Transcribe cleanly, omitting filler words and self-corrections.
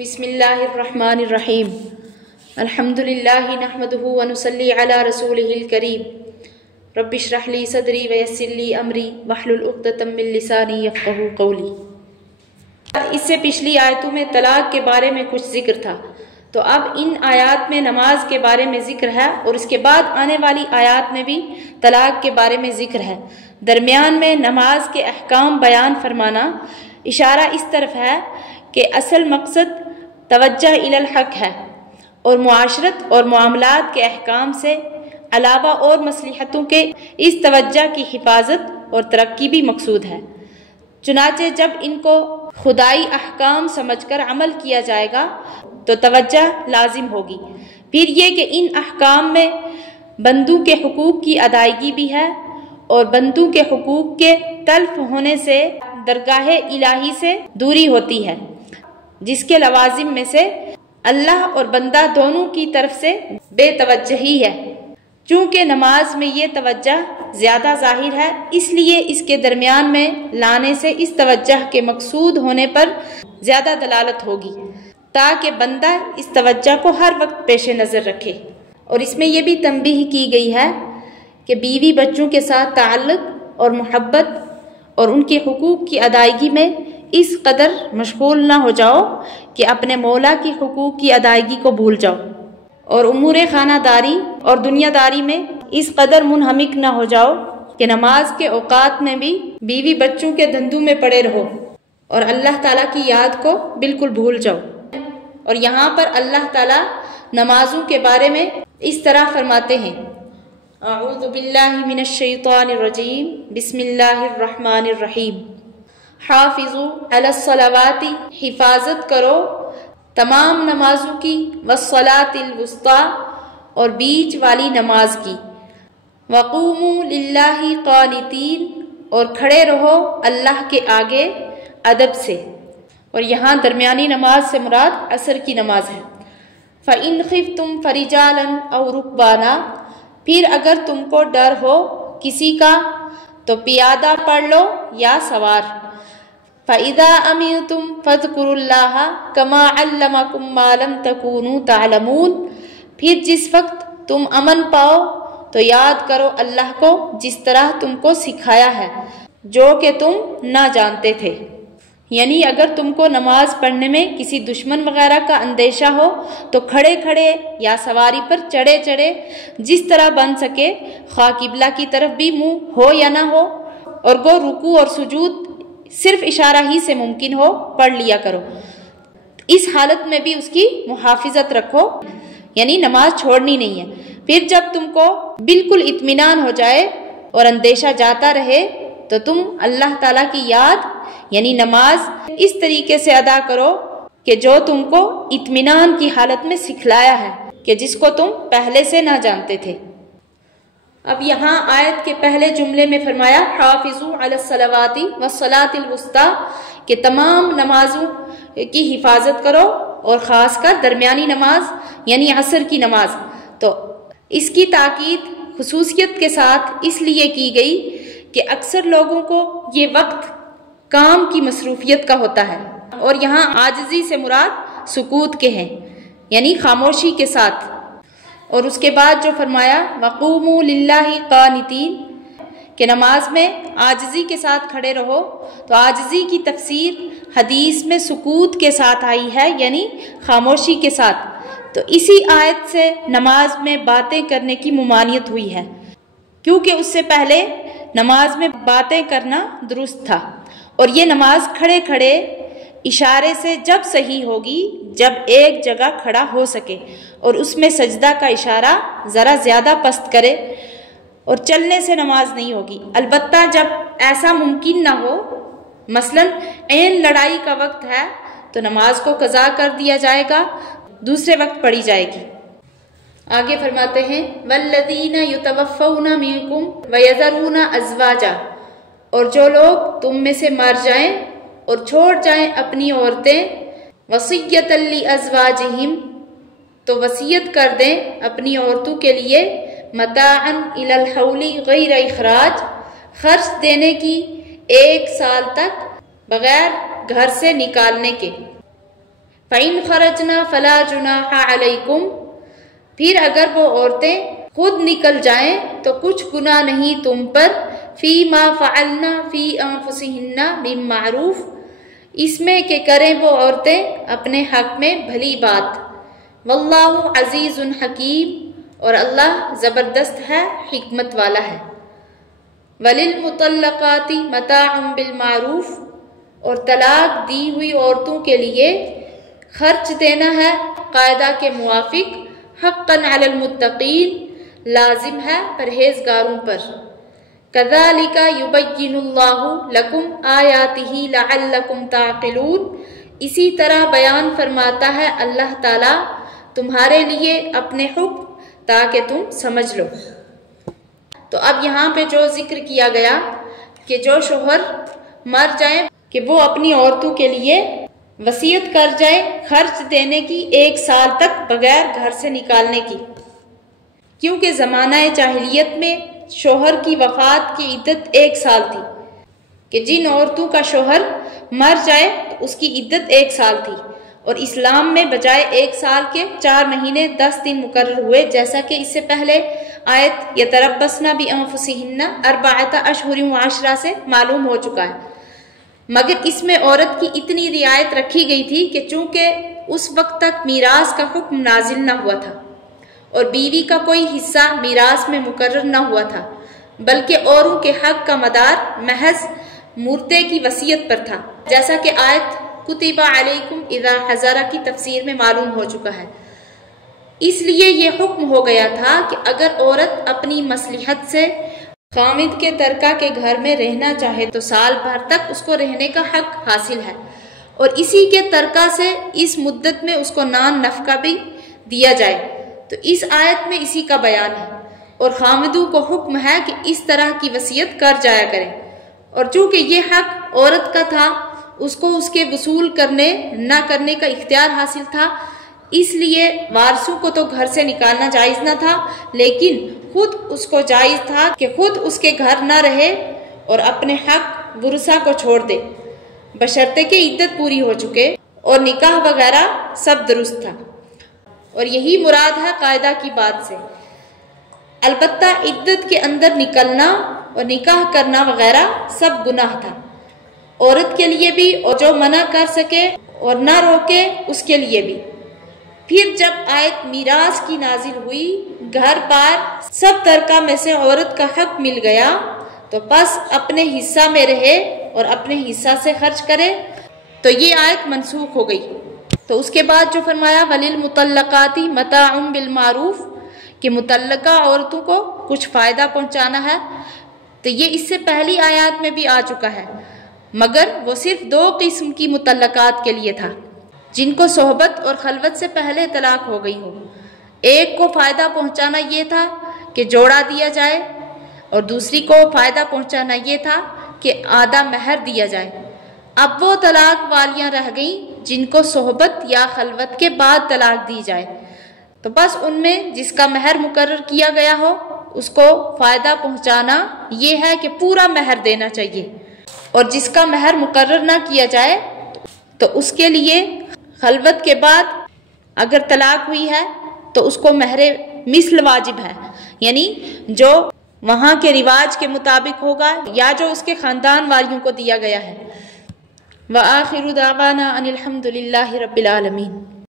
بسم اللہ الرحمن الرحیم الحمدللہ نحمدہ ونصلی علی رسولہ الکریم رب اشرح لی صدری ویسر لی امری واحلل عقدۃ من لسانی یفقہوا قولی۔ اس سے پچھلی آیتوں میں طلاق کے بارے میں کچھ ذکر تھا، تو اب ان آیات میں نماز کے بارے میں ذکر ہے اور اس کے بعد آنے والی آیات میں بھی طلاق کے بارے میں ذکر ہے۔ درمیان میں نماز کے احکام بیان فرمانا اشارہ اس طرف ہے کہ اصل مقصد توجہ الی الحق ہے اور معاشرت اور معاملات کے احکام سے علاوہ اور مصلحتوں کے اس توجہ کی حفاظت اور ترقی بھی مقصود ہے۔ چنانچہ جب ان کو خدائی احکام سمجھ کر عمل کیا جائے گا تو توجہ لازم ہوگی۔ پھر یہ کہ ان احکام میں بندوں کے حقوق کی ادائیگی بھی ہے اور بندوں کے حقوق کے تلف ہونے سے درگاہ الہی سے دوری ہوتی ہے، جس کے لوازم میں سے اللہ اور بندہ دونوں کی طرف سے بے توجہی ہے۔ چونکہ نماز میں یہ توجہ زیادہ ظاہر ہے، اس لیے اس کے درمیان میں لانے سے اس توجہ کے مقصود ہونے پر زیادہ دلالت ہوگی، تاکہ بندہ اس توجہ کو ہر وقت پیش نظر رکھے۔ اور اس میں یہ بھی تنبیہ کی گئی ہے کہ بیوی بچوں کے ساتھ تعلق اور محبت اور ان کے حقوق کی ادائیگی میں اس قدر مشغول نہ ہو جاؤ کہ اپنے مولا کی حقوق کی ادائیگی کو بھول جاؤ، اور امور خانہ داری اور دنیا داری میں اس قدر منہمک نہ ہو جاؤ کہ نماز کے اوقات میں بھی بیوی بچوں کے دھندوں میں پڑے رہو اور اللہ تعالیٰ کی یاد کو بالکل بھول جاؤ۔ اور یہاں پر اللہ تعالیٰ نمازوں کے بارے میں اس طرح فرماتے ہیں: اعوذ باللہ من الشیطان الرجیم، بسم اللہ الرحمن الرحیم۔ حافظوا علی الصلوات، حفاظت کرو تمام نمازوں کی، والصلاۃ الوسطیٰ، اور بیچ والی نماز کی، وقوموا للہ قانتین، اور کھڑے رہو اللہ کے آگے ادب سے۔ اور یہاں درمیانی نماز سے مراد عصر کی نماز ہے۔ فَإِنْ خِفْتُمْ فَرِجَالًا أَوْ رُكْبَانًا، پھر اگر تم کو ڈر ہو کسی کا تو پیادہ پڑھ لو یا سوار۔ فَإِذَا أَمِنْتُمْ فَاذْكُرُوا اللَّهَ كَمَا عَلَّمَكُمْ مَا لَمْ تَكُونُوا تَعْلَمُونَ، پھر جس وقت تم امن پاؤ تو یاد کرو اللہ کو جس طرح تم کو سکھایا ہے جو کہ تم نہ جانتے تھے۔ یعنی اگر تم کو نماز پڑھنے میں کسی دشمن وغیرہ کا اندیشہ ہو تو کھڑے کھڑے یا سواری پر چڑھے چڑھے جس طرح بن سکے، خواہ قبلہ کی طرف بھی منہ ہو یا نہ ہو، اور گو رکوع اور سجود صرف اشارہ ہی سے ممکن ہو، پڑھ لیا کرو۔ اس حالت میں بھی اس کی محافظت رکھو، یعنی نماز چھوڑنی نہیں ہے۔ پھر جب تم کو بالکل اطمینان ہو جائے اور اندیشہ جاتا رہے تو تم اللہ تعالیٰ کی یاد یعنی نماز اس طریقے سے ادا کرو کہ جو تم کو اطمینان کی حالت میں سکھلایا ہے، کہ جس کو تم پہلے سے نہ جانتے تھے۔ اب یہاں آیت کے پہلے جملے میں فرمایا حافظوا علی الصلوات والصلاۃ الوسطیٰ، کہ تمام نمازوں کی حفاظت کرو اور خاص کر درمیانی نماز یعنی عصر کی نماز۔ تو اس کی تاکید خصوصیت کے ساتھ اس لیے کی گئی کہ اکثر لوگوں کو یہ وقت کام کی مصروفیت کا ہوتا ہے، اور یہاں عاجزی سے مراد سکوت کے ہیں، یعنی خاموشی کے ساتھ۔ اور اس کے بعد جو فرمایا وقوموا للہ قانتین، کہ نماز میں عاجزی کے ساتھ کھڑے رہو، تو عاجزی کی تفسیر حدیث میں سکوت کے ساتھ آئی ہے، یعنی خاموشی کے ساتھ۔ تو اسی آیت سے نماز میں باتیں کرنے کی ممانعت ہوئی ہے، کیونکہ اس سے پہلے نماز میں باتیں کرنا درست تھا، اور یہ نماز کھڑے کھڑے اشارے سے جب صحیح ہوگی جب ایک جگہ کھڑا ہو سکے اور اس میں سجدہ کا اشارہ ذرا زیادہ پست کرے، اور چلنے سے نماز نہیں ہوگی۔ البتہ جب ایسا ممکن نہ ہو، مثلا عین لڑائی کا وقت ہے، تو نماز کو قضا کر دیا جائے گا، دوسرے وقت پڑھی جائے گی۔ آگے فرماتے ہیں والذین یتوفون منکم ویذرون ازواجا، اور جو لوگ تم میں سے مر جائیں اور چھوڑ جائیں اپنی عورتیں، وصیۃ لازواجہم، تو وصیت کر دیں اپنی عورتوں کے لیے، متاعا الی الحول غیر اخراج، خرچ دینے کی 1 سال تک بغیر گھر سے نکالنے کے۔ فَإِنْ خَرَجْنَا فَلَا جُنَاحَ عَلَيْكُمْ، پھر اگر وہ عورتیں خود نکل جائیں تو کچھ گناہ نہیں تم پر، فی ما فعلنا فی انفسہن بالمعروف، اس میں کہ کریں وہ عورتیں اپنے حق میں بھلی بات، واللہ عزیز حکیم، اور اللہ زبردست ہے، حکمت والا ہے۔ وَلِلْمُطَلَّقَاتِ مَتَاعٌ بِالْمَعْرُوفِ، اور طلاق دی ہوئی عورتوں کے لیے خرچ دینا ہے قاعدہ کے موافق، حقاً علی المتقین، لازم ہے پرہیزگاروں پر۔ كَذَلِكَ يُبَيِّنُ اللَّهُ لَكُمْ آيَاتِهِ لَعَلَّكُمْ تَعْقِلُونَ، اسی طرح بیان فرماتا ہے اللہ تعالیٰ تمہارے لیے اپنے حکم تاکہ تم سمجھ لو۔ تو اب یہاں پہ جو ذکر کیا گیا کہ جو شوہر مر جائیں کہ وہ اپنی عورتوں کے لیے وصیت کر جائے خرچ دینے کی 1 سال تک بغیر گھر سے نکالنے کی، کیونکہ زمانہ جاہلیت میں شوہر کی وفات کی عدت 1 سال تھی، کہ جن عورتوں کا شوہر مر جائے تو اس کی عدت 1 سال تھی، اور اسلام میں بجائے 1 سال کے 4 مہینے 10 دن مقرر ہوئے، جیسا کہ اس سے پہلے آیت یتربصن بانفسہن 4 اشہر و 10 سے معلوم ہو چکا ہے۔ مگر اس میں عورت کی اتنی رعایت رکھی گئی تھی کہ چونکہ اس وقت تک میراث کا حکم نازل نہ ہوا تھا اور بیوی کا کوئی حصہ میراث میں مقرر نہ ہوا تھا، بلکہ اوروں کے حق کا مدار محض مردے کی وصیت پر تھا، جیسا کہ آیت کتب علیکم اذا حضر کی تفسیر میں معلوم ہو چکا ہے۔ اس لیے یہ حکم ہو گیا تھا کہ اگر عورت اپنی مصلحت سے خامد کے ترکہ کے گھر میں رہنا چاہے تو سال بھر تک اس کو رہنے کا حق حاصل ہے، اور اسی کے ترکہ سے اس مدت میں اس کو نان نفقہ بھی دیا جائے، تو اس آیت میں اسی کا بیان ہے، اور خامدوں کو حکم ہے کہ اس طرح کی وصیت کر جایا کریں، اور چونکہ یہ حق عورت کا تھا اس کو اس کے وصول کرنے نہ کرنے کا اختیار حاصل تھا، اس لیے وارثوں کو تو گھر سے نکالنا جائز نہ تھا، لیکن خود اس کو جائز تھا کہ خود اس کے گھر نہ رہے اور اپنے حق ورثہ کو چھوڑ دے، بشرطے کہ عدت پوری ہو چکے اور نکاح وغیرہ سب درست تھا، اور یہی مراد ہے قاعدہ کی بات سے۔ البتہ عدت کے اندر نکلنا اور نکاح کرنا وغیرہ سب گناہ تھا، عورت کے لیے بھی، اور جو منع کر سکے اور نہ روکے اس کے لیے بھی۔ پھر جب آیت میراث کی نازل ہوئی، گھر بار سب ترکہ میں سے عورت کا حق مل گیا، تو پس اپنے حصہ میں رہے اور اپنے حصہ سے خرچ کرے، تو یہ آیت منسوخ ہو گئی۔ تو اس کے بعد جو فرمایا وَلِلْمُطَلَّقَاتِ مَتَاعٌ بِالْمَعْرُوفِ، کہ متعلقہ عورتوں کو کچھ فائدہ پہنچانا ہے، تو یہ اس سے پہلی آیات میں بھی آ چکا ہے، مگر وہ صرف 2 قسم کی متعلقات کے لیے تھا جن کو صحبت اور خلوت سے پہلے طلاق ہو گئی ہو۔ ایک کو فائدہ پہنچانا یہ تھا کہ جوڑا دیا جائے، اور دوسری کو فائدہ پہنچانا یہ تھا کہ آدھا مہر دیا جائے۔ اب وہ طلاق والیاں رہ گئیں جن کو صحبت یا خلوت کے بعد طلاق دی جائے، تو بس ان میں جس کا مہر مقرر کیا گیا ہو اس کو فائدہ پہنچانا یہ ہے کہ پورا مہر دینا چاہیے، اور جس کا مہر مقرر نہ کیا جائے تو اس کے لیے خلوت کے بعد اگر طلاق ہوئی ہے تو اس کو مہر مثل واجب ہے، یعنی جو وہاں کے رواج کے مطابق ہوگا یا جو اس کے خاندان والیوں کو دیا گیا ہے۔ وآخر دعوانا ان الحمد للہ رب العالمین۔